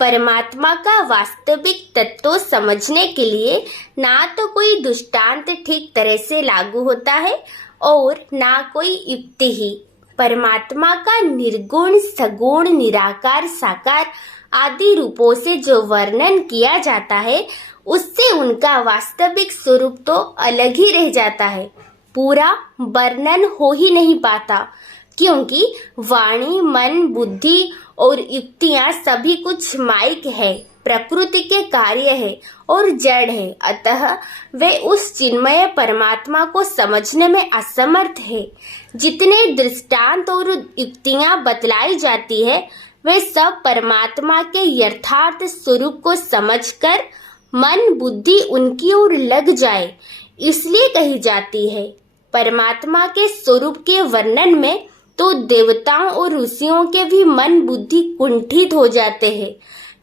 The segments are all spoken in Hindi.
परमात्मा का वास्तविक तत्व समझने के लिए ना तो कोई दृष्टांत ठीक तरह से लागू होता है और ना कोई युक्ति ही। परमात्मा का निर्गुण, सगुण, निराकार, साकार आदि रूपों से जो वर्णन किया जाता है उससे उनका वास्तविक स्वरूप तो अलग ही रह जाता है, पूरा वर्णन हो ही नहीं पाता, क्योंकि वाणी, मन, बुद्धि और युक्तियां सभी कुछ माइक है, प्रकृति के कार्य है और जड़ है। अतः वे उस चिन्मय परमात्मा को समझने में असमर्थ है। जितने दृष्टांत और युक्तियां बतलाई जाती है वे सब परमात्मा के यथार्थ स्वरूप को समझकर मन बुद्धि उनकी ओर लग जाए इसलिए कही जाती है। परमात्मा के स्वरूप के वर्णन में तो देवताओं और ऋषियों के भी मन बुद्धि कुंठित हो जाते हैं,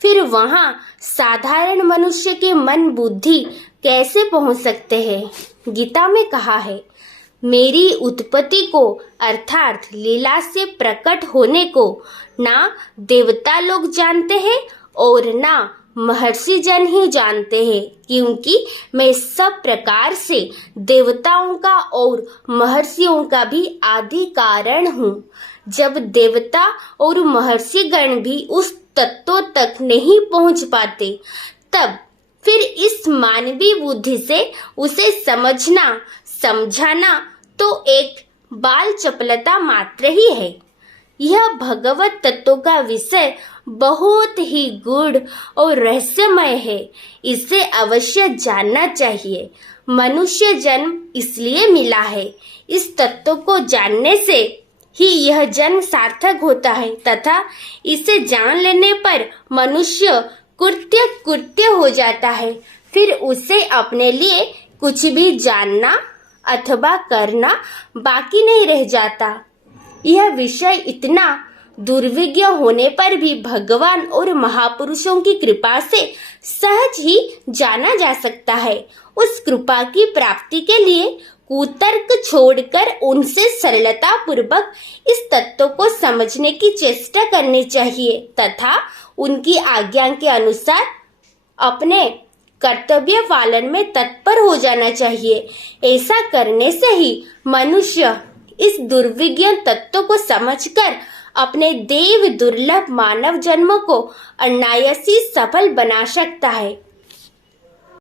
फिर वहां साधारण मनुष्य के मन बुद्धि कैसे पहुंच सकते हैं। गीता में कहा है, मेरी उत्पत्ति को अर्थात लीला से प्रकट होने को ना देवता लोग जानते हैं और ना महर्षि जन ही जानते हैं, क्योंकि मैं सब प्रकार से देवताओं का और महर्षियों का भी आदि कारण हूँ। जब देवता और महर्षि गण भी उस तत्व तक नहीं पहुँच पाते तब फिर इस मानवीय बुद्धि से उसे समझना समझाना तो एक बाल चपलता मात्र ही है। यह भगवत तत्व का विषय बहुत ही गूढ़ और रहस्यमय है, इसे अवश्य जानना चाहिए। मनुष्य जन्म इसलिए मिला है, इस तत्व को जानने से ही यह जन्म सार्थक होता है तथा इसे जान लेने पर मनुष्य कृत्य हो जाता है, फिर उसे अपने लिए कुछ भी जानना अथवा करना बाकी नहीं रह जाता। यह विषय इतना दुर्विज्ञ होने पर भी भगवान और महापुरुषों की कृपा से सहज ही जाना जा सकता है। उस कृपा की प्राप्ति के लिए कुतर्क छोड़कर उनसे सरलता पूर्वक इस तत्व को समझने की चेष्टा करनी चाहिए तथा उनकी आज्ञा के अनुसार अपने कर्तव्य पालन में तत्पर हो जाना चाहिए। ऐसा करने से ही मनुष्य इस दुर्विज्ञ तत्व को समझकर अपने देव दुर्लभ मानव जन्म को अनायास सफल बना सकता है।